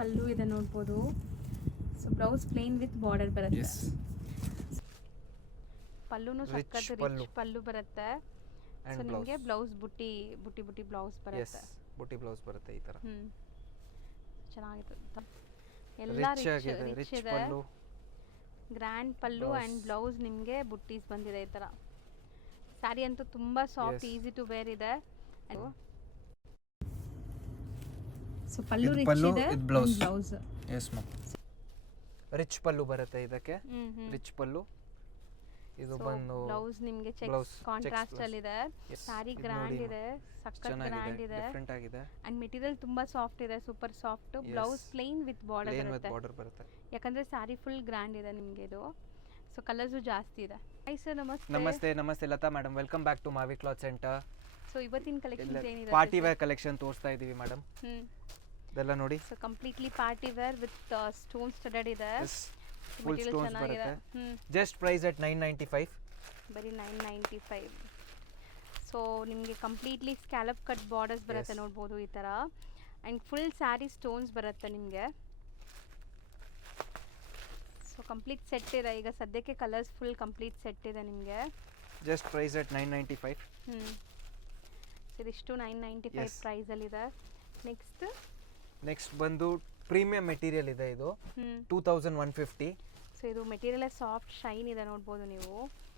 ಪಲ್ಲು ಇದೆ ನೋಡ್ಬೋದು. So blouse plain with border ಬರುತ್ತೆ. ಪಲ್ಲುನು ಸಕ್ಕತ್ ರಿಚ್ ಪಲ್ಲು ಬರುತ್ತೆ. ಸೊ ನಿಮಗೆ ಬ್ಲೌಸ್ ಬುಟ್ಟಿ ಬ್ಲೌಸ್ ಬರುತ್ತೆ. ಬುಟ್ಟಿ ಬ್ಲೌಸ್ ಬರುತ್ತೆ ಈ ತರ. ಚೆನ್ನಾಗಿದೆ. ಎಲ್ಲ ರಿಚ್ ಇದೆ. ಗ್ರ್ಯಾಂಡ್ ಪಲ್ಲು ಆ್ಯಂಡ್ ಬ್ಲೌಸ್ ನಿಮಗೆ ಬುಟ್ಟೀಸ್ ಬಂದಿದೆ ಈ ಥರ. ಸ್ಯಾರಿ ಅಂತೂ ತುಂಬ ಸಾಫ್ಟ್, ಈಸಿ ಟು ವೇರ್ ಇದೆ. ಸೊ ಪಲ್ಲು ರಿಚ್ ಇದೆ, ಬ್ಲೌಸ್ ಎಸ್ ಮ್ಯಾಮ್ ರಿಚ್ ಪಲ್ಲು ಬರುತ್ತೆ ಇದಕ್ಕೆ. ರಿಚ್ ಪಲ್ಲು. ಇದು ಬಂದು ಬ್ಲೌಸ್ ನಿಮಗೆ ಚೆಕ್ಸ್ ಕಾಂಟ್ರಾಸ್ಟ್ ಅಲ್ಲಿ ಇದೆ. ಸ್ಯಾರಿ ಗ್ರ್ಯಾಂಡ್ ಇದೆ, ಸಕ್ಕತ್ ಗ್ರ್ಯಾಂಡ್ ಇದೆ, ಡಿಫರೆಂಟ್ ಆಗಿದೆ. ಅಂಡ್ ಮೆಟೀರಿಯಲ್ ತುಂಬಾ ಸಾಫ್ಟ್ ಇದೆ, super soft. Blouse plain with border ಬರುತ್ತೆ ಯಾಕಂದ್ರೆ ಸ್ಯಾರಿ ಫುಲ್ ಗ್ರ್ಯಾಂಡ್ ಇದೆ ನಿಮಗೆ ಇದು. ಸೊ ಕಲರ್ಸ್ ಜಾಸ್ತಿ ಇದೆ. ಹಾಯ್ ಸರ್, ನಮಸ್ತೆ Latha madam, welcome back to Mavi cloth centre. So ಇವತ್ತಿನ ಕಲೆಕ್ಷನ್ಸ್ ಏನಿದೆ? ಪಾರ್ಟಿ ವೇರ್ ಕಲೆಕ್ಷನ್ ತೋರಿಸ್ತಾ ಇದೀವಿ ಮೇಡಮ್. ಇದೆಲ್ಲ ನೋಡಿ. So completely party wear with stone studded ಇದೆ. ಫುಲ್ ಸ್ಟೋನ್ಸ್ ಬರುತ್ತೆ. Just price at 995. ಬರೀ 995. ಸೊ ನಿಮಗೆ ಕಂಪ್ಲೀಟ್ಲಿ ಸ್ಕ್ಯಾಲಪ್ ಕಟ್ ಬಾರ್ಡರ್ಸ್ ಬರುತ್ತೆ ನೋಡ್ಬೋದು ಈ ಥರ. ಆ್ಯಂಡ್ ಫುಲ್ ಸ್ಯಾರಿ ಸ್ಟೋನ್ಸ್ ಬರುತ್ತೆ ನಿಮಗೆ. ಸೊ ಕಂಪ್ಲೀಟ್ ಸೆಟ್ ಇದೆ. ಈಗ ಸದ್ಯಕ್ಕೆ ಕಲರ್ಸ್ ಫುಲ್ ಕಂಪ್ಲೀಟ್ ಸೆಟ್ ಇದೆ ನಿಮಗೆ. Just price at 995. ಇದಿಷ್ಟು 995 ಪ್ರೈಸಲ್ಲಿದೆ. ನೆಕ್ಸ್ಟ್ ಬಂದು ಪ್ರೀಮಿಯಂ ಮೆಟೀರಿಯಲ್ ಇದೆ. ಇದು 2150. ಸೊ ಇದು ಮೆಟೀರಿಯಲ್ ಸಾಫ್ಟ್ ಶೈನ್ ಇದೆ ನೋಡ್ಬೋದು ನೀವು.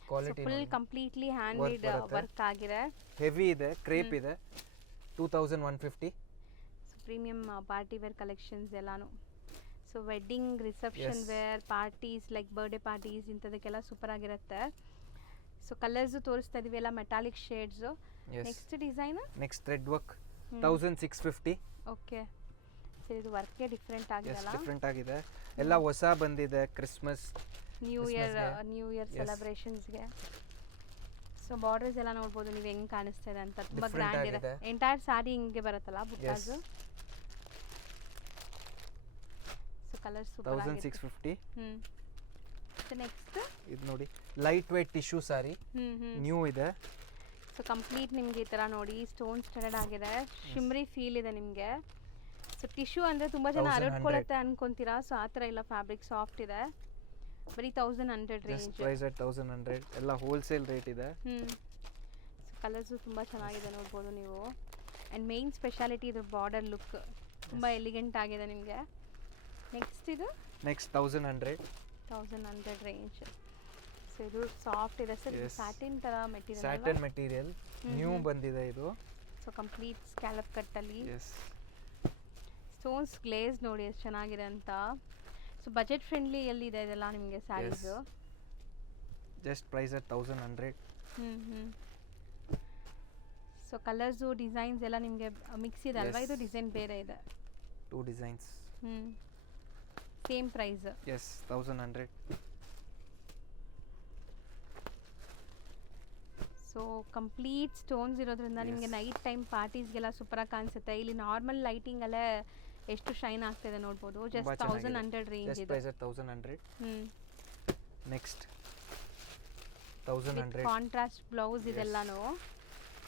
Quality full completely hand made work ಆಗಿದೆ. ಹೆವಿ ಇದೆ, ಕ್ರೇಪ್ ಇದೆ. 2150. So premium party wear collections ಎಲ್ಲಾನು. So wedding, reception wear, parties like birthday parties ಇಂಥದಕ್ಕೆಲ್ಲ ಸೂಪರ್ ಆಗಿರುತ್ತೆ. ಸೊ ಕಲರ್ಸ್ ತೋರಿಸ್ತಾ ಇದೀವಿ ಎಲ್ಲ metallic shades. Next design, next thread work 1650. Okay. So ಇದು ವರ್ಕೇ ಡಿಫರೆಂಟ್ ಆಗಿದೆಲ್ಲ, ಡಿಫರೆಂಟ್ ಆಗಿದೆ. ಎಲ್ಲ ಹೊಸ ಬಂದಿದೆ ಕ್ರಿಸ್ಮಸ್, ನ್ಯೂ ಇಯರ್ ಸೆಲೆಬ್ರೇಷನ್ಸ್ಗೆ. ಸೊ ಬಾರ್ಡರ್ಸ್ ಎಲ್ಲ ನೋಡ್ಬೋದು ನೀವು ಹೆಂಗ್ ಕಾಣಿಸ್ತಾ ಇದೆ ಅಂತ. ತುಂಬಾ ಗ್ರ್ಯಾಂಡ್ ಇದೆ. ಎಂಟೈರ್ ಸಾರಿ ಹಿಂಗೆ ಬರುತ್ತಲ್ಲ ಬುಟ್ಟಾಸ್. ಸೊ ಕಲರ್ ಸೂಪರ್ ಆಗಿದೆ. 1650. ಸೊ ನೆಕ್ಸ್ಟ್ ಇದು ನೋಡಿ, ಲೈಟ್ ವೇಟ್ ಟಿಶ್ಯೂ ಸಾರಿ, ನ್ಯೂ ಇದೆ. ಸೊ ಕಂಪ್ಲೀಟ್ ನಿಮ್ಗೆ ಈ ತರ ನೋಡಿ ಸ್ಟೋನ್ ಸ್ಟಡೆಡ್ ಆಗಿದೆ, ಶಿಮ್ರಿ ಫೀಲ್ ಇದೆ ನಿಮಗೆ. ಸೊ ಟಿಶ್ಯೂ ಅಂದರೆ ತುಂಬ ಜನ ಹರಡ್ಕೊಳ್ಳುತ್ತೆ ಅನ್ಕೊಂತೀರಾ. ಸೊ ಆ ಥರ ಇಲ್ಲ, ಫ್ಯಾಬ್ರಿಕ್ ಸಾಫ್ಟ್ ಇದೆ. ಬರೀ 1100 ರೇಂಜ್. Price at 1100. ಎಲ್ಲ ಹೋಲ್ಸೇಲ್ ರೇಟ್ ಇದೆ. ಸೊ ಕಲರ್ಸು ತುಂಬ ಚೆನ್ನಾಗಿದೆ ನೋಡ್ಬೋದು ನೀವು. ಆ್ಯಂಡ್ ಮೇನ್ ಸ್ಪೆಷಾಲಿಟಿ ಇದು ಬಾರ್ಡರ್ ಲುಕ್ ತುಂಬ ಎಲಿಗೆಂಟ್ ಆಗಿದೆ ನಿಮಗೆ. ನೆಕ್ಸ್ಟ್ ಇದು ನೆಕ್ಸ್ಟ್ 1100 ರೇಂಜ್. ಸೊ ಇದು ಸಾಫ್ಟ್ ಇದೆ ಸರ್. ಸ್ಯಾಟಿನ್ ಥರ ಮೆಟೀರಿಯಲ್, ಸ್ಯಾಟಿನ್ ಮೆಟೀರಿಯಲ್ ನ್ಯೂ ಬಂದಿದೆ ಇದು. ಸೊ ಕಂಪ್ಲೀಟ್ ಸ್ಕ್ಯಾಲಪ್ ಕಟ್ಟಲ್ಲಿ ಸ್ಟೋನ್ಸ್ ಗ್ಲೇಸ್ ನೋಡಿ ಎಷ್ಟು ಚೆನ್ನಾಗಿದೆ ಅಂತ. ಸೊ ಬಜೆಟ್ ಫ್ರೆಂಡ್ಲಿ ಎಲ್ಲಿದೆ ಇದೆಲ್ಲ ನಿಮಗೆ saris. Just price at 1100. So colours designs ಎಲ್ಲ ನಿಮಗೆ ಮಿಕ್ಸ್ ಇದೆ ಅಲ್ವಾ? ಇದು ಡಿಸೈನ್ ಬೇರೆ ಇದೆ. 2 designs. Same price. Yes 1100. So complete stones ಇರೋದ್ರಿಂದ ನಿಮಗೆ ನೈಟ್ ಟೈಮ್ ಪಾರ್ಟೀಸ್ಗೆಲ್ಲ ಸೂಪರಾಗಿ ಕಾಣಿಸುತ್ತೆ. ಇಲ್ಲಿ ನಾರ್ಮಲ್ ಲೈಟಿಂಗಲ್ಲೇ ಎಷ್ಟು ಶೈನ್ ಆಗ್ತಿದೆ ನೋಡ್ಬೋದು. ಜಸ್ಟ್ 1100 ರೇಂಜ್ ಇದೆ. Price at 1100. Next 1100 contrast blouse ಇದೆಲ್ಲಾನು.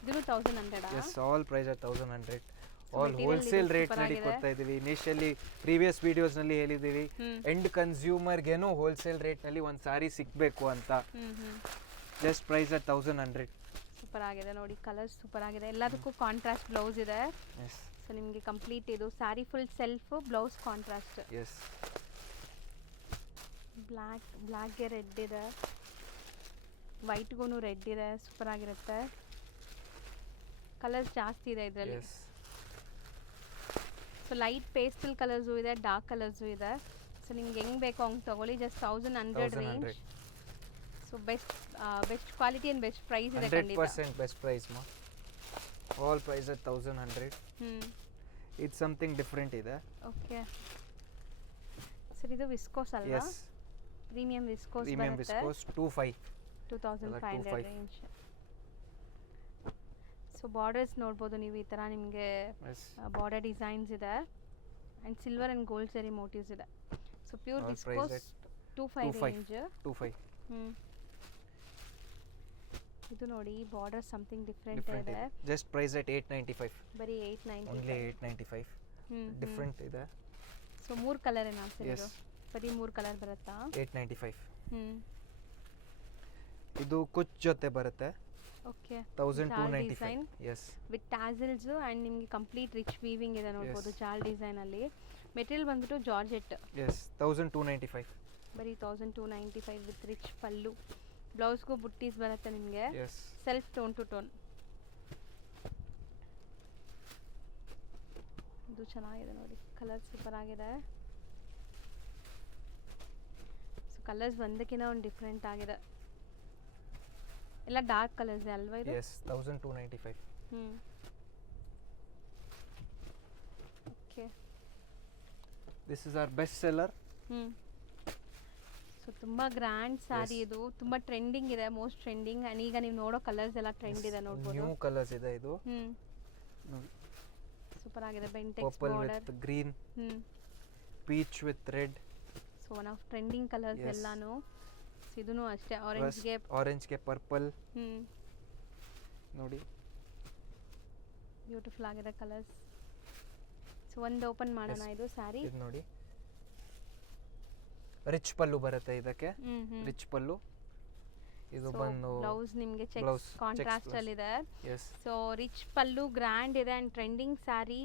ಇದು 1100. Yes, all price at 1100. All wholesale rate ನಲ್ಲಿ ಕೊಡ್ತಾ ಇದೀವಿ. ಇನಿಷಿಯಲಿ ಪ್ರೀವಿಯಸ್ ವಿಡಿಯೋಸ್ ನಲ್ಲಿ ಹೇಳಿದೀವಿ, ಎಂಡ್ ಕನ್ಸ್ಯೂಮರ್ ಗೆನೂ ಹೋಲ್ಸೇಲ್ ರೇಟ್ ನಲ್ಲಿ ಒಂದು ಸಾರಿ ಸಿಗಬೇಕು ಅಂತ. Just price at 1100. ಸೂಪರ್ ಆಗಿದೆ ನೋಡಿ, ಕಲರ್ಸ್ ಸೂಪರ್ ಆಗಿದೆ. ಎಲ್ಲದಕ್ಕೂ ಕಾಂಟ್ರಾಸ್ಟ್ ಬ್ಲೌಸ್ ಇದೆ. ಸೊ ನಿಮಗೆ ಕಂಪ್ಲೀಟ್ ಇದು sari full self, blouse contrast. ಬ್ಲ್ಯಾಕ್ಗೆ ರೆಡ್ ಇದೆ, ವೈಟ್ಗೂ ರೆಡ್ ಇದೆ, ಸೂಪರ್ ಆಗಿರುತ್ತೆ. ಕಲರ್ಸ್ ಜಾಸ್ತಿ ಇದೆ ಇದರಲ್ಲಿ. ಸೊ ಲೈಟ್ ಪೇಸ್ಟಲ್ ಕಲರ್ಸು ಇದೆ, ಡಾರ್ಕ್ ಕಲರ್ಸು ಇದೆ. ಸೊ ನಿಮ್ಗೆ ಹೆಂಗೆ ಬೇಕೋ ಹಂಗೆ ತಗೊಳ್ಳಿ. Just 1100 range. So best quality and best price ಇದೆ. 100% ಬೆಸ್ಟ್ ಪ್ರೈಸ್ ಮಾ. All price at 1100. ಇದು ಸಮಥಿಂಗ್ ಡಿಫರೆಂಟ್ ಇದೆ. ಓಕೆ ಸರ್, ಇದು ವಿಸ್ಕೋಸ್ ಅಲ್ವಾ? ಎಸ್, ಪ್ರೀಮಿಯಂ ವಿಸ್ಕೋಸ್ ಬರುತ್ತೆ. Premium viscose 2500 range. So borders ನೋಡ್ಬೋದು ನೀವು ಈ ಥರ ನಿಮಗೆ ಬಾರ್ಡರ್ ಡಿಸೈನ್ಸ್ ಇದೆ. ಆ್ಯಂಡ್ ಸಿಲ್ವರ್ ಆ್ಯಂಡ್ ಗೋಲ್ಡ್ ಸರಿ ಮೋಟಿವ್ಸ್ ಇದೆ. So pure viscose 25 range. 25. ಇದು ನೋಡಿ ಬಾರ್ಡರ್ ಸಮಥಿಂಗ್ ಡಿಫರೆಂಟ್ ಇದೆ. Just price at 895. ಬರೀ 895. ಓನ್ಲಿ 895. ಡಿಫರೆಂಟ್ ಇದೆ. ಸೊ 3 ಕಲರ್ ಏನಾ ಸರ್ ಇದು? ಎಸ್ ಬರೀ 3 ಕಲರ್ ಬರುತ್ತಾ? 895. ಹ್ಞೂ ಇದು ಕುಚ್ ಜೊತೆ ಬರುತ್ತೆ okay. 1295. Yes with tassels and ನಿಮಗೆ ಕಂಪ್ಲೀಟ್ ರಿಚ್ ವೀವಿಂಗ್ ಇದೆ ನೋಡ್ಬೋದು ಜಾಲ್ ಡಿಸೈನಲ್ಲಿ. ಮೆಟೀರಿಯಲ್ ಬಂದ್ಬಿಟ್ಟು ಜಾರ್ಜೆಟ್. ಎಸ್ 1295. ಬರೀ 1295 ವಿತ್ ರಿಚ್ ಪಲ್ಲು. ಬ್ಲೌಸ್ಗೂ ಬುಟ್ಟೀಸ್ ಬರುತ್ತೆ ನಿಮಗೆ. Yes self tone to tone. ಇದು ಚೆನ್ನಾಗಿದೆ ನೋಡಿ, ಕಲರ್ ಸೂಪರ್ ಆಗಿದೆ. ಸೊ ಕಲರ್ಸ್ ಒಂದಕ್ಕಿಂತ ಒಂದು ಡಿಫ್ರೆಂಟ್ ಆಗಿದೆ. ಎಲ್ಲ ಡಾರ್ಕ್ ಕಲರ್ಸ್ ಅಲ್ವಾ ಇದು? ಎಸ್ 1295. ಹ್ಞೂ okay. This is our best seller. ಹ್ಞೂ ಸೊ ತುಂಬ ಗ್ರ್ಯಾಂಡ್ ಸ್ಯಾರಿ ಇದು, ತುಂಬ ಟ್ರೆಂಡಿಂಗ್ ಇದೆ, ಮೋಸ್ಟ್ ಟ್ರೆಂಡಿಂಗ್. ಆ್ಯಂಡ್ ಈಗ ನೀವು ನೋಡೋ ಕಲರ್ಸ್ ಎಲ್ಲ ಟ್ರೆಂಡ್ ಇದೆ ನೋಡ್ಬೋದು. ನ್ಯೂ ಕಲರ್ಸ್ ಇದೆ ಇದು. ಹ್ಞೂ ಸೂಪರ್ ಆಗಿದೆ. Bentex purple border. With green, ಹ್ಞೂ peach with red. So one of trending colours Yes. ಎಲ್ಲಾನು. ಇದೂ ಅಷ್ಟೇ ಆರೆಂಜ್ಗೆ. ಆರೆಂಜ್ಗೆ ಪರ್ಪಲ್ ಹ್ಞೂ ನೋಡಿ. ಬ್ಯೂಟಿಫುಲ್ ಆಗಿದೆ ಕಲರ್ಸ್. ಸೊ ಒಂದು ಓಪನ್ ಮಾಡೋಣ ಇದು ಸ್ಯಾರಿ. ಇದು ನೋಡಿ, ರಿಚ್ ಪಲ್ಲು ಬರುತ್ತೆ ಇದಕ್ಕೆ. ರಿಚ್ ಪಲ್ಲು. ಇದು ಬಂದು ಬ್ಲೌಸ್ ನಿಮಗೆ blouse, ಚೆಕ್ಸ್ ಕಾಂಟ್ರಾಸ್ಟ್ blouse. ಅಲ್ಲಿ ಇದೆ. ಎಸ್ ಸೊ ರಿಚ್ ಪಲ್ಲು ಗ್ರ್ಯಾಂಡ್ ಇದೆ ಆ್ಯಂಡ್ ಟ್ರೆಂಡಿಂಗ್ ಸ್ಯಾರಿ,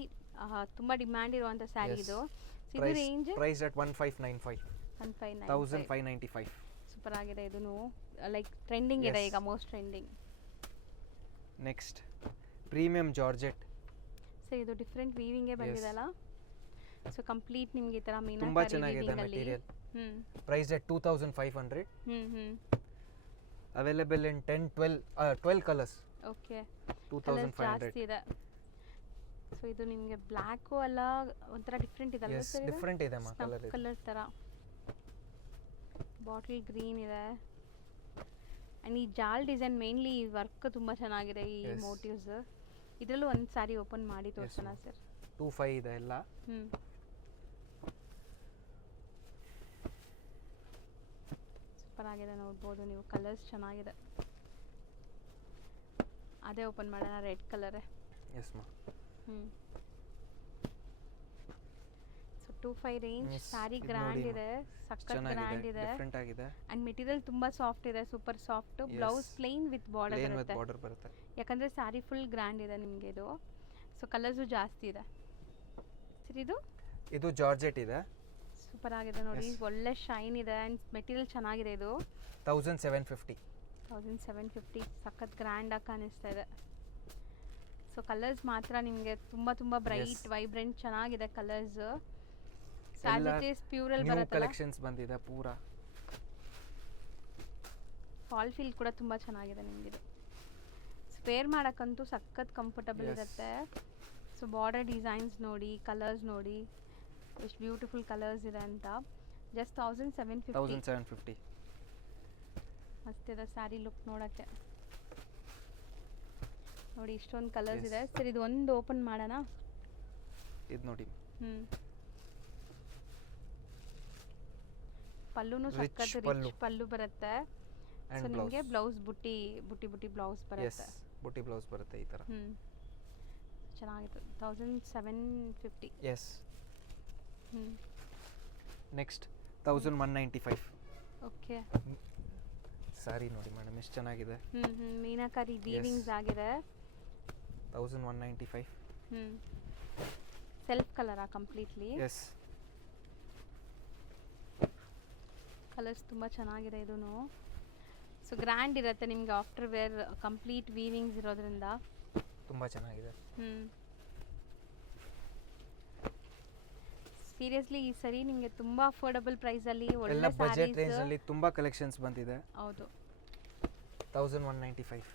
ತುಂಬ ಡಿಮ್ಯಾಂಡ್ ಇರುವಂಥ ಸ್ಯಾರಿ ಇದು. So ಇದು ರೇಂಜ್ ಪ್ರೈಸ್ ಅಟ್ 1595. 1595. ಸೂಪರ್ ಆಗಿದೆ. ಇದೂ ಲೈಕ್ ಟ್ರೆಂಡಿಂಗ್ ಇದೆ ಈಗ, most trending. Next premium georgette. So ಇದು ಡಿಫ್ರೆಂಟ್ ವೀವಿಂಗೇ ಬಂದಿದೆಲ್ಲ. ಸೊ ಕಂಪ್ಲೀಟ್ ನಿಮ್ಗೆ ಈ ಥರ ತುಂಬಾ ಮೀನಾಕಾರಿ ಚೆನ್ನಾಗಿದೆ ವೀವಿಂಗ್ ಅಲ್ಲಿ. ಮೆಟೀರಿಯಲ್. ಹ್ಞೂ ಪ್ರೈಸ್ ಅಟ್ 2500. ಹ್ಞೂ ಅವೈಲೇಬಲ್ ಇನ್ 12 ಕಲರ್ಸ್. ಓಕೆ. 2500. ಜಾಸ್ತಿ ಇದೆ. ಸೊ ಇದು ನಿಮಗೆ ಬ್ಲ್ಯಾಕು ಅಲ್ಲ, ಒಂಥರ ಡಿಫ್ರೆಂಟ್ ಇದಲ್ಲ ಎಸ್ ಸರ್? ಡಿಫರೆಂಟ್ ಇದೆ ಮಾ ಕಲರ್. ಕಲರ್ ಥರ ಬಾಟಲ್ ಗ್ರೀನ್ ಇದೆ. ಆ್ಯಂಡ್ ಈ ಜಾಲ್ ಡಿಸೈನ್ ಮೇನ್ಲಿ ವರ್ಕ್ ತುಂಬ ಚೆನ್ನಾಗಿದೆ, ಈ Yes. ಮೋಟಿವ್ಸ್. ಇದರಲ್ಲೂ ಒಂದು ಸ್ಯಾರಿ ಓಪನ್ ಮಾಡಿ ತೋರಿಸೋಣ ಸರ್? 25 ಇದೆ ಎಲ್ಲ. ಹ್ಞೂ ಸೂಪರ್ ಆಗಿದೆ ನೋಡ್ಬೋದು ನೀವು, ಕಲರ್ಸ್ ಚೆನ್ನಾಗಿದೆ. ಅದೇ ಓಪನ್ ಮಾಡೋಣ, ರೆಡ್ ಕಲರೇ. ಎಸ್ ಮಾ. ಹ್ಞೂ ಸೊ 25 ರೇಂಜ್ Yes, ಸ್ಯಾರಿ ಇದು ಗ್ರ್ಯಾಂಡ್ ನೋಡಿ ಇದೆ, ಸಖತ್ ಗ್ರ್ಯಾಂಡ್ ಚೆನ್ನಾಗಿದೆ, ಇದೆ. ಡಿಫರೆಂಟ್ ಆಗಿದೆ. ಆ್ಯಂಡ್ ಮೆಟೀರಿಯಲ್ ತುಂಬ ಸಾಫ್ಟ್ ಇದೆ, super soft. Yes. Blouse plain with border plane with ಬರುತ್ತೆ, ಬಾರ್ಡರ್ ಬರುತ್ತೆ. ಯಾಕಂದರೆ ಸ್ಯಾರಿ ಫುಲ್ ಗ್ರ್ಯಾಂಡ್ ಇದೆ ನಿಮಗೆ ಇದು. ಸೊ ಕಲರ್ಸು ಜಾಸ್ತಿ ಇದೆ ಸರ್. ಇದು ಜಾರ್ಜೆಟ್ ಇದೆ. ಸೂಪರ್ ಆಗಿದೆ ನೋಡಿ, Yes. ಒಳ್ಳೆ ಶೈನ್ ಇದೆ ಆ್ಯಂಡ್ ಮೆಟೀರಿಯಲ್ ಚೆನ್ನಾಗಿದೆ. ಇದು 1750. 1750. ಸಖತ್ ಗ್ರ್ಯಾಂಡಾಗಿ ಕಾಣಿಸ್ತಾ ಇದೆ. ಸೊ ಕಲರ್ಸ್ ಮಾತ್ರ ನಿಮಗೆ ತುಂಬ ತುಂಬ ಬ್ರೈಟ್ ವೈಬ್ರೆಂಟ್ ಚೆನ್ನಾಗಿದೆ colours. As it is purely new ಬರುತ್ತಲ್ಲ. ಕಲೆಕ್ಷನ್ಸ್ ಬಂದಿದೆ ಪೂರಾ. ಫಾಲ್ ಫೀಲ್ ಕೂಡ ತುಂಬ ಚೆನ್ನಾಗಿದೆ ನಿಮಗಿದು. ಸ್ಪೇರ್ ಮಾಡೋಕ್ಕಂತೂ ಸಖತ್ ಕಂಫರ್ಟಬಲ್ Yes. ಇರುತ್ತೆ. ಸೊ ಬಾರ್ಡರ್ ಡಿಸೈನ್ಸ್ ನೋಡಿ, ಕಲರ್ಸ್ ನೋಡಿ ಎಷ್ಟು ಬ್ಯೂಟಿಫುಲ್ ಕಲರ್ಸ್ ಇದೆ ಅಂತ. ಜಸ್ಟ್ 1750. 1750. ಮಸ್ತಿದೆ ಸ್ಯಾರಿ ಲುಕ್ ನೋಡೋಕ್ಕೆ. ನೋಡಿ ಇಷ್ಟೊಂದು ಕಲರ್ಸ್ Yes. ಇದೆ ಸರ್. ಇದು ಒಂದು ಓಪನ್ ಮಾಡೋಣ? ಇದು ನೋಡಿ, ಹ್ಞೂ ಪಲ್ಲುನು Rich ಸಖತ್ ಪಲ್ಲು. ರಿಚ್ ಪಲ್ಲು ಬರುತ್ತೆ. and ಸೊ ನಿಮಗೆ blouse. ಬ್ಲೌಸ್ ಬುಟ್ಟಿ ಬ್ಲೌಸ್ ಎಸ್ ಬರುತ್ತೆ. ಬುಟ್ಟಿ ಬ್ಲೌಸ್ ಬರುತ್ತೆ ಈ ತರ. ಹ್ಞೂ ಚೆನ್ನಾಗಿತ್ತು. 1750. ಎಸ್. ಹ್ಞೂ ನೆಕ್ಸ್ಟ್ 1195. ಓಕೆ. ಸಾರಿ ನೋಡಿ ಮೇಡಮ್ ಎಷ್ಟು ಚೆನ್ನಾಗಿದೆ. ಮೀನಾಕಾರಿ ವೀವಿಂಗ್ಸ್ ಆಗಿದೆ. 1195. ಸೆಲ್ಫ್ ಕಲರಾ ಕಂಪ್ಲೀಟ್ಲಿ? ಎಸ್. ಕಲರ್ಸ್ ತುಂಬ ಚೆನ್ನಾಗಿದೆ ಇದೂ. ಸೊ ಗ್ರ್ಯಾಂಡ್ ಇರುತ್ತೆ ನಿಮಗೆ, ಆಫ್ಟರ್ ವೇರ್ ಕಂಪ್ಲೀಟ್ ವೀವಿಂಗ್ಸ್ ಇರೋದ್ರಿಂದ ತುಂಬ ಚೆನ್ನಾಗಿದೆ. ಸೀರಿಯಸ್ಲಿ ಈ ಸರಿ ನಿಮಗೆ ತುಂಬ ಅಫೋರ್ಡಬಲ್ ಪ್ರೈಸಲ್ಲಿ ಎಲ್ಲ ಒಳ್ಳೆ ಬಜೆಟ್ ರೇಂಜ್ ಸ್ಯಾರೀಸ್. ಅಲ್ಲಿ ತುಂಬಾ ಕಲೆಕ್ಷನ್ಸ್ ಬಂದಿದೆ. ಹೌದು. 1195.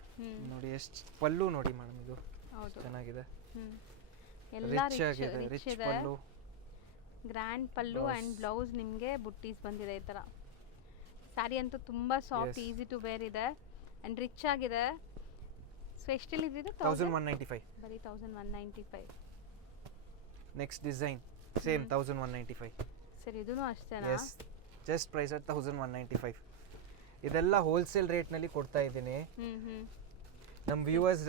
ನೋಡಿ ಎಷ್ಟು ಪಲ್ಲು ನೋಡಿ ಮೇಡಮ್, ಇದು ಹೌದು ಚೆನ್ನಾಗಿದೆ. ಎಲ್ಲ ರಿಚ್ ಆಗಿದೆ, ರಿಚ್ ರಿಚ್ ಇದೆ. Pallu. Grand pallu Blouse. And blouse ನಿಮಗೆ ಬುಟ್ಟೀಸ್ ಬಂದಿದೆ ಈ ಥರ. ಸ್ಯಾರಿ ಅಂತೂ ತುಂಬ soft, Yes. Easy to wear ಇದೆ ಆ್ಯಂಡ್ ರಿಚ್ ಆಗಿದೆ. ಸೊ ಎಷ್ಟಲ್ಲಿ ಇದ್ದಿದ್ದು? 1195. ಬರೀ 1195. Next design same 1195. ಸರ್ ಇದೂ ಅಷ್ಟೇನಾ? Yes, just price at 1195. ಇದೆಲ್ಲ ಹೋಲ್ಸೇಲ್ ರೇಟ್ನಲ್ಲಿ ಕೊಡ್ತಾ ಇದ್ದೀನಿ. ನಮ್ಮ ವ್ಯೂವರ್ಸ್,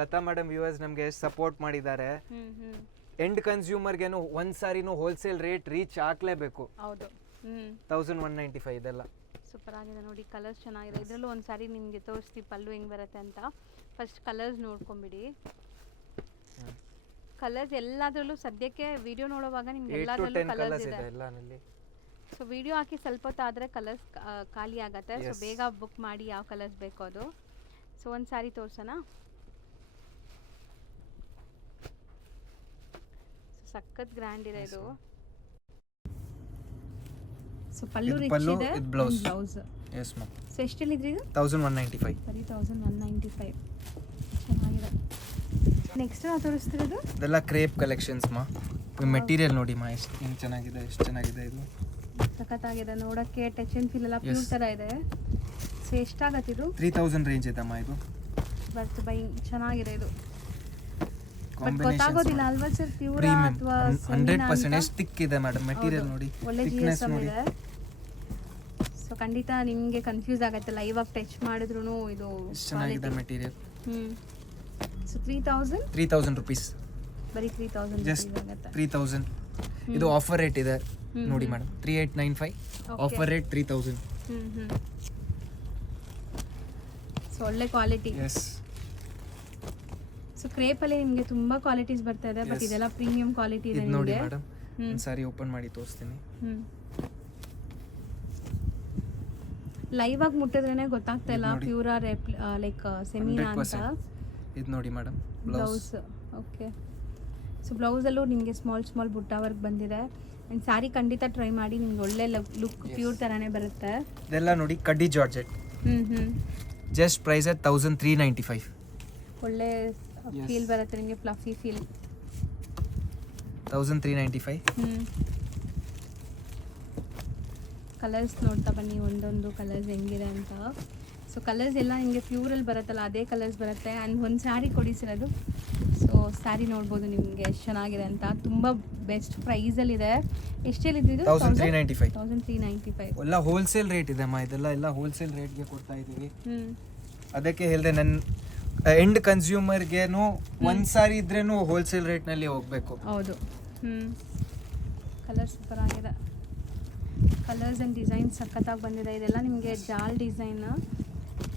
ಲತಾ ಮೇಡಮ್ ವ್ಯೂವರ್ಸ್ ನಮಗೆ ಎಷ್ಟು ಸಪೋರ್ಟ್ ಮಾಡಿದ್ದಾರೆ. ಎಂಡ್ ಕನ್ಸ್ಯೂಮರ್ಗೇನು ಒಂದು ಸಾರಿನೂ ಹೋಲ್ಸೇಲ್ ರೇಟ್ ರೀಚ್ ಆಗಲೇಬೇಕು. ಹೌದು. 1195 ಇದೆಲ್ಲ ಸೂಪರ್ ಆಗಿದೆ ನೋಡಿ, ಕಲರ್ಸ್ ಚೆನ್ನಾಗಿದೆ. ಇದರಲ್ಲೂ ಒಂದು ಸಾರಿ ನಿಮಗೆ ತೋರಿಸ್ತೀವಿ ಪಲ್ಲು ಹೆಂಗೆ ಬರುತ್ತೆ ಅಂತ. First colours ನೋಡ್ಕೊಂಬಿಡಿ. ಕಲರ್ಸ್ ಎಲ್ಲದರಲ್ಲೂ ಸದ್ಯಕ್ಕೆ ವಿಡಿಯೋ ನೋಡುವಾಗ ನಿಮ್ಗೆ 8 to ಎಲ್ಲದರಲ್ಲೂ 10 ಕಲರ್ಸ್ ಕಲರ್ಸ್ ಇದೆ. ಇದೆ ಎಲ್ಲನಲ್ಲಿ. ಸೊ ವಿಡಿಯೋ ಹಾಕಿ ಸ್ವಲ್ಪ ಹೊತ್ತಾದರೆ ಕಲರ್ಸ್ ಖಾಲಿ ಆಗುತ್ತೆ. So Yes. ಬೇಗ ಬುಕ್ ಮಾಡಿ ಯಾವ ಕಲರ್ಸ್ ಬೇಕೋ ಅದು. ಸೊ ಒಂದು ಸಾರಿ ತೋರ್ಸೋಣ. ಸಖತ್ ಗ್ರ್ಯಾಂಡ್ ಇದೆ ಇದು. ಸೊ ಪಲ್ಲು ಇದು ರಿಚ್ ಪಲ್ಲು, ಇದೆ, ಇದು blouse. Blouse. Yes ma'am. So ಎಷ್ಟಲ್ಲಿದ್ರಿ ಇದು? 1195. ಬರೀ 1195. ಚೆನ್ನಾಗಿದೆ. ನೆಕ್ಸ್ಟ್ ನಾವು ತೋರಿಸ್ತಿರೋದು ಇದೆಲ್ಲ ಕ್ರೇಪ್ ಕಲೆಕ್ಷನ್ಸ್ ಮಾ. ಮೆಟೀರಿಯಲ್ ನೋಡಿ ಮಾ, ಎಷ್ಟು ಚೆನ್ನಾಗಿದೆ, ಎಷ್ಟು ಚೆನ್ನಾಗಿದೆ ಇದು. ಸಖತ್ತಾಗಿದೆ ನೋಡೋಕ್ಕೆ. ಟಚ್ ಆ್ಯಂಡ್ ಫೀಲ್ ಎಲ್ಲ ಪ್ಯೂರ್ ಥರ ಇದೆ. ಸೊ ಎಷ್ಟಾಗತ್ತೆ ಇದು? 3000 ರೇಂಜ್ ಇದೆ ಮಾ ಇದು. ಬರ್ತ್ ಬೈ ಚೆನ್ನಾಗಿದೆ ಇದು. ಬಟ್ Combinations ಗೊತ್ತಾಗೋದಿಲ್ಲ ನೋಡಿ. ಅಲ್ವಾ ಸರ್, ಪ್ಯೂರ್ Premium. ಅಥವಾ 100% ಎಷ್ಟು thick ಇದೆ ಮೇಡಮ್ ಮೆಟೀರಿಯಲ್ ನೋಡಿ. ಒಳ್ಳೆ Thickness GSM ನೋಡಿ. ಇದೆ. ಸೊ ಖಂಡಿತ ನಿಮಗೆ ಕನ್ಫ್ಯೂಸ್ ಆಗುತ್ತೆ ಲೈವ್ ಆಗಿ ಟಚ್ ಮಾಡಿದ್ರು ಇದು ಎಷ್ಟು ಚೆನ್ನಾಗಿದೆ ಮೆಟೀರಿಯಲ್. So 3000 rupees. ಬರೀ 3000 ಜಸ್ಟ್ rupees ಆಗುತ್ತೆ. 3000. ಇದು ಆಫರ್ ರೇಟ್ ಇದೆ ನೋಡಿ ಮೇಡಮ್, 3895. Offer rate 3000. ಸೊ ಒಳ್ಳೆ ಕ್ವಾಲಿಟಿ. ಎಸ್. ಸೊ ಕ್ರೇಪಲ್ಲಿ ನಿಮಗೆ ತುಂಬಾ ಕ್ವಾಲಿಟೀಸ್ ಬರ್ತಾ ಇದೆ, ಬಟ್ Yes. ಇದೆಲ್ಲ ಪ್ರೀಮಿಯಂ ಕ್ವಾಲಿಟಿ ಇದೆ ಇದು ನೋಡಿ ನಿಮಗೆ. ಮೇಡಮ್, ಒಂದು ಸಾರಿ ಓಪನ್ ಮಾಡಿ ತೋರಿಸ್ತೀನಿ. ಲೈವ್ ಆಗಿ ಮುಟ್ಟಿದ್ರೇನೆ ಗೊತ್ತಾಗ್ತಾ ಇಲ್ಲ ನೋಡಿ. ಪ್ಯೂರ್ ಲೈಕ್ ಸೆಮಿನಾ ಅಂತ. 100%. ಇದು ನೋಡಿ ಮೇಡಮ್, ಬ್ಲೌಸ್. ಓಕೆ. ಸೊ ಬ್ಲೌಸಲ್ಲೂ ನಿಮಗೆ ಸ್ಮಾಲ್ ಬುಟ್ಟ ವರ್ಕ್ ಬಂದಿದೆ. ಆ್ಯಂಡ್ ಸ್ಯಾರಿ ಖಂಡಿತ ಟ್ರೈ ಮಾಡಿ, ನಿಮ್ಗೆ ಒಳ್ಳೆ ಲುಕ್ ಪ್ಯೂರ್ ಥರನೇ ಬರುತ್ತೆ. ಇದೆಲ್ಲ ನೋಡಿ ಕಡ್ಡಿ ಜಾರ್ಜೆಟ್. Just price at 1395. ಒಳ್ಳೆ Yes. ಫೀಲ್ ಬರುತ್ತೆ ನಿಮಗೆ, ಫ್ಲಫಿ ಫೀಲ್. 1395. ಕಲರ್ಸ್ ನೋಡ್ತಾ ಬನ್ನಿ ಒಂದೊಂದು ಕಲರ್ಸ್ ಹೆಂಗಿದೆ ಅಂತ. ಸೊ ಕಲರ್ಸ್ ಎಲ್ಲ ನಿಮಗೆ ಪ್ಯೂರಲ್ಲಿ ಬರುತ್ತಲ್ಲ ಅದೇ ಕಲರ್ಸ್ ಬರುತ್ತೆ. ಆ್ಯಂಡ್ ಒಂದು ಸ್ಯಾರಿ ಕೊಡಿಸಿರೋದು. ಸೊ ಸ್ಯಾರಿ ನೋಡ್ಬೋದು ನಿಮಗೆ ಎಷ್ಟು ಚೆನ್ನಾಗಿದೆ ಅಂತ. ತುಂಬ ಬೆಸ್ಟ್ ಪ್ರೈಸಲ್ಲಿದೆ. ಎಷ್ಟೇಳಿದ್ದು? 1395. 1395. ಎಲ್ಲ ಹೋಲ್ಸೇಲ್ ರೇಟ್ ಇದೆ ಮಾ, ಇದೆಲ್ಲ ಎಲ್ಲ ಹೋಲ್ಸೇಲ್ ರೇಟ್ಗೆ ಕೊಡ್ತಾ ಇದ್ದೀವಿ. ಅದಕ್ಕೆ ಹೇಳಿದೆ, ನನ್ನ ಎಂಡ್ ಕನ್ಸ್ಯೂಮರ್ಗೇನು ಒಂದು ಸಾರಿ ಇದ್ರೇನು ಹೋಲ್ಸೇಲ್ ರೇಟ್ನಲ್ಲಿ ಹೋಗಬೇಕು. ಹೌದು. ಕಲರ್ ಸೂಪರ್ ಆಗಿದೆ. ಕಲರ್ಸ್ ಆ್ಯಂಡ್ ಡಿಸೈನ್ ಸಖತ್ತಾಗಿ ಬಂದಿದೆ. ಇದೆಲ್ಲ ನಿಮಗೆ ಜಾಲ್ ಡಿಸೈನ್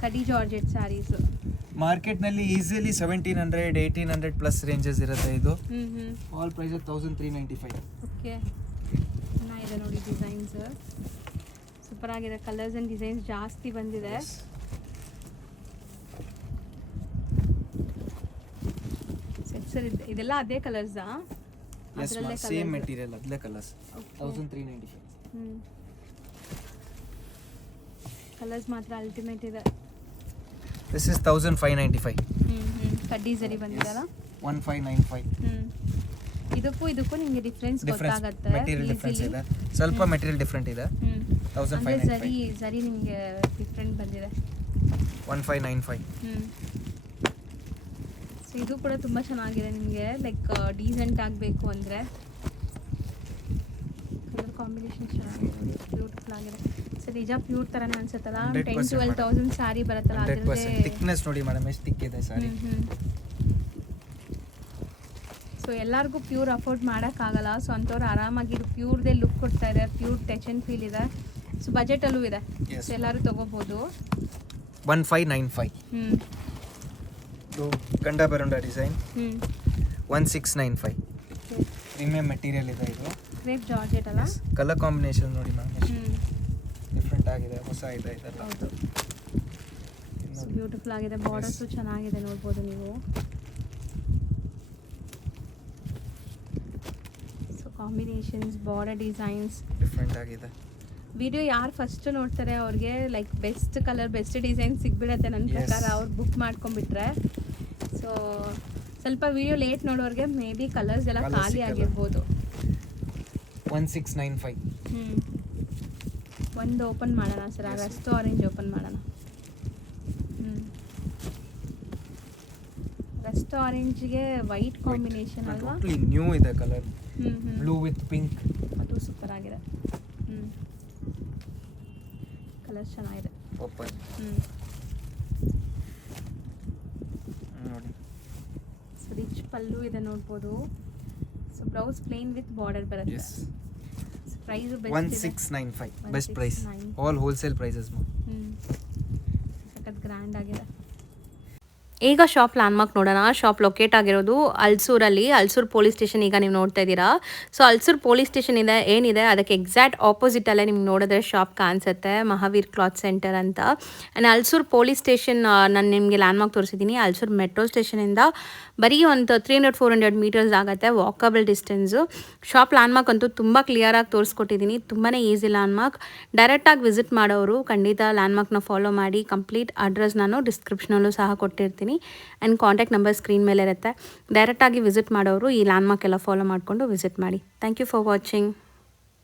ಕಡಿ ಜಾರ್ಜೆಟ್ ಸ್ಯಾರೀಸ್. ಮಾರ್ಕೆಟ್ನಲ್ಲಿ ಈಸಿಲಿ 1700 1800 ಪ್ಲಸ್ ರೇಂಜಸ್ ಇರುತ್ತೆ. ಇದು ಆಲ್ ಪ್ರೈಸ್ 1395. ಓಕೆ. ಚೆನ್ನಾಗಿದೆ ನೋಡಿ ಡಿಸೈನ್ಸ್, ಸೂಪರ್ ಆಗಿದೆ. ಕಲರ್ಸ್ ಆ್ಯಂಡ್ ಡಿಸೈನ್ಸ್ ಜಾಸ್ತಿ ಬಂದಿದೆ. ಸರ್ ಇದೆಲ್ಲ ಅದೇ ಕಲರ್ಸಾ? ಅದರಲ್ಲೇ ಸೇಮ್ ಮೆಟೀರಿಯಲ್, ಅದಲ್ಲೇ ಕಲರ್ಸ್. 1395. ಕಲರ್ಸ್ ಮಾತ್ರ ಅಲ್ಟಿಮೇಟ್ ಇದೆ. This is 1595. ಕಡ್ಡಿ ಸರಿ ಬಂದಿದೆಲ್ಲ. 1595. ಇದಕ್ಕೂ ನಿಮಗೆ ಡಿಫ್ರೆನ್ಸ್ ಗೊತ್ತಾಗುತ್ತೆ. ಮೆಟೀರಿಯಲ್ ಡಿಫ್ರೆನ್ಸ್ ಇದೆ, ಸ್ವಲ್ಪ ಮೆಟೀರಿಯಲ್ ಡಿಫ್ರೆಂಟ್ ಇದೆ. 1595. ಸರಿ ನಿಮಗೆ ಡಿಫ್ರೆಂಟ್ ಬಂದಿದೆ. 1595. ಸೊ ಇದು ಕೂಡ ತುಂಬ ಚೆನ್ನಾಗಿದೆ ನಿಮಗೆ, ಲೈಕ್ ಡೀಸೆಂಟ್ ಆಗಬೇಕು ಅಂದರೆ. ಕಲರ್ ಕಾಂಬಿನೇಷನ್ ಚೆನ್ನಾಗಿದೆ, ಬ್ಯೂಟಿಫುಲ್ ಆಗಿದೆ. ಸೊ ನಿಜ ಪ್ಯೂರ್ ಥರನೇ ಅನ್ಸುತ್ತಲ್ಲ. 10,000-12,000 ಸ್ಯಾರಿ ಬರುತ್ತಲ್ಲ, 100% ಥಿಕ್ನೆಸ್ ನೋಡಿ ಮೇಡಮ್, ಎಷ್ಟು ಥಿಕ್ ಇದೆ ಸ್ಯಾರಿ. ಸೊ ಎಲ್ಲರಿಗೂ ಪ್ಯೂರ್ ಅಫೋರ್ಡ್ ಮಾಡೋಕ್ಕಾಗಲ್ಲ. ಸೊ ಅಂಥವ್ರು ಆರಾಮಾಗಿ ಇದು ಪ್ಯೂರ್ದೇ ಲುಕ್ ಕೊಡ್ತಾ ಇದೆ, ಪ್ಯೂರ್ ಟಚ್ ಆ್ಯಂಡ್ ಫೀಲ್ ಇದೆ. ಸೊ ಬಜೆಟಲ್ಲೂ ಇದೆ. ಸೊ ಎಲ್ಲರೂ ತೊಗೋಬೋದು. 1595. ಇದು ಗಂಡ ಬರೋಂಡ ಡಿಸೈನ್. 1695. ಪ್ರೀಮಿಯಂ ಮೆಟೀರಿಯಲ್ ಇದೆ ಇದು. ಕ್ರೇಪ್ ಜಾರ್ಜೆಟ್ ಅಲ್ಲ. ಕಲರ್ ಕಾಂಬಿನೇಷನ್ ನೋಡಿ ಮ್ಯಾಮ್, ಡಿಫ್ರೆಂಟ್ ಆಗಿದೆ, ಹೊಸ ಇದೆ ಇದೆಲ್ಲ. ಹೌದು, ಬ್ಯೂಟಿಫುಲ್ ಆಗಿದೆ. ಬಾರ್ಡರ್ಸು ಚೆನ್ನಾಗಿದೆ ನೋಡ್ಬೋದು ನೀವು. So combinations, border designs different ಆಗಿದೆ. ವಿಡಿಯೋ ಯಾರು ಫಸ್ಟ್ ನೋಡ್ತಾರೆ ಅವ್ರಿಗೆ like best colour, best design ಸಿಗ್ಬಿಡತ್ತೆ ನನ್ನ ಪ್ರಕಾರ. ಅವ್ರು ಬುಕ್ ಮಾಡ್ಕೊಂಡ್ಬಿಟ್ರೆ. ಸೊ ಸ್ವಲ್ಪ ವಿಡಿಯೋ ಲೇಟ್ ನೋಡೋರಿಗೆ ಮೇ ಬಿ ಕಲರ್ಸ್ ಎಲ್ಲ ಖಾಲಿ ಆಗಿರ್ಬೋದು. 1695. ಒಂದು ಓಪನ್ ಮಾಡೋಣ ಸರ್, ರಸ್ಟ್ ಆರೆಂಜ್ ಓಪನ್ ಮಾಡೋಣ. ರಸ್ಟ್ ಆರೆಂಜ್ಗೆ ವೈಟ್ ಕಾಂಬಿನೇಷನ್ ಅಲ್ವಾ? ಟೋಟಲಿ ನ್ಯೂ ಇದೆ ಕಲರ್. Blue with pink. ಅದು ಸೂಪರ್ ಆಗಿದೆ. ಕಲರ್ ಚೆನ್ನಾಗಿದೆ. ಓಪನ್ ನೋಡಿ. ಸೊ ರಿಚ್ ಪಲ್ಲು ಇದೆ ನೋಡ್ಬೋದು. So blouse plain with border ಬರುತ್ತೆ. Yes price 1695 best price 169. All wholesale prices. ಸಖತ್ ಗ್ರ್ಯಾಂಡ್ ಆಗಿದೆ. ಈಗ ಶಾಪ್ ಲ್ಯಾಂಡ್ಮಾರ್ಕ್ ನೋಡೋಣ. ಶಾಪ್ ಲೊಕೇಟ್ ಆಗಿರೋದು ಅಲ್ಸೂರಲ್ಲಿ, ಅಲ್ಸೂರು ಪೊಲೀಸ್ ಸ್ಟೇಷನ್ ಈಗ ನೀವು ನೋಡ್ತಾ ಇದ್ದೀರಾ. ಸೊ ಅಲ್ಸೂರು ಪೊಲೀಸ್ ಸ್ಟೇಷನ್ ಏನಿದೆ ಅದಕ್ಕೆ ಎಕ್ಸಾಕ್ಟ್ ಆಪೋಸಿಟಲ್ಲೇ ನಿಮ್ಗೆ ನೋಡಿದ್ರೆ ಶಾಪ್ ಕಾಣಿಸುತ್ತೆ, ಮಹಾವೀರ್ ಕ್ಲಾತ್ ಸೆಂಟರ್ ಅಂತ. ಆ್ಯಂಡ್ ಅಲ್ಸೂರು ಪೊಲೀಸ್ ಸ್ಟೇಷನ್ ನಾನು ನಿಮಗೆ ಲ್ಯಾಂಡ್ಮಾರ್ಕ್ ತೋರಿಸಿದ್ದೀನಿ. ಅಲ್ಸೂರು ಮೆಟ್ರೋ ಸ್ಟೇಷನಿಂದ ಬರೀ ಒಂದು 300-400 ಮೀಟರ್ಸ್ ಆಗುತ್ತೆ ವಾಕಬಲ್ ಡಿಸ್ಟೆನ್ಸು. ಶಾಪ್ ಲ್ಯಾಂಡ್ಮಾರ್ಕ್ ಅಂತೂ ತುಂಬ ಕ್ಲಿಯರಾಗಿ ತೋರಿಸ್ಕೊಟ್ಟಿದ್ದೀನಿ, ತುಂಬಾ ಈಸಿ ಲ್ಯಾಂಡ್ಮಾರ್ಕ್. ಡೈರೆಕ್ಟಾಗಿ ವಿಸಿಟ್ ಮಾಡೋರು ಖಂಡಿತ ಲ್ಯಾಂಡ್ಮಾರ್ಕ್ನ ಫಾಲೋ ಮಾಡಿ. ಕಂಪ್ಲೀಟ್ ಅಡ್ರೆಸ್ ನಾನು ಡಿಸ್ಕ್ರಿಪ್ಷನಲ್ಲೂ ಸಹ ಕೊಟ್ಟಿರ್ತೀನಿ ಆ್ಯಂಡ್ ಕಾಂಟ್ಯಾಕ್ಟ್ ನಂಬರ್ ಸ್ಕ್ರೀನ್ ಮೇಲೆ ಇರುತ್ತೆ. ಡೈರೆಕ್ಟಾಗಿ ವಿಸಿಟ್ ಮಾಡೋರು ಈ ಲ್ಯಾಂಡ್ಮಾರ್ಕ್ ಎಲ್ಲ ಫಾಲೋ ಮಾಡಿಕೊಂಡು ವಿಸಿಟ್ ಮಾಡಿ. Thank you for watching.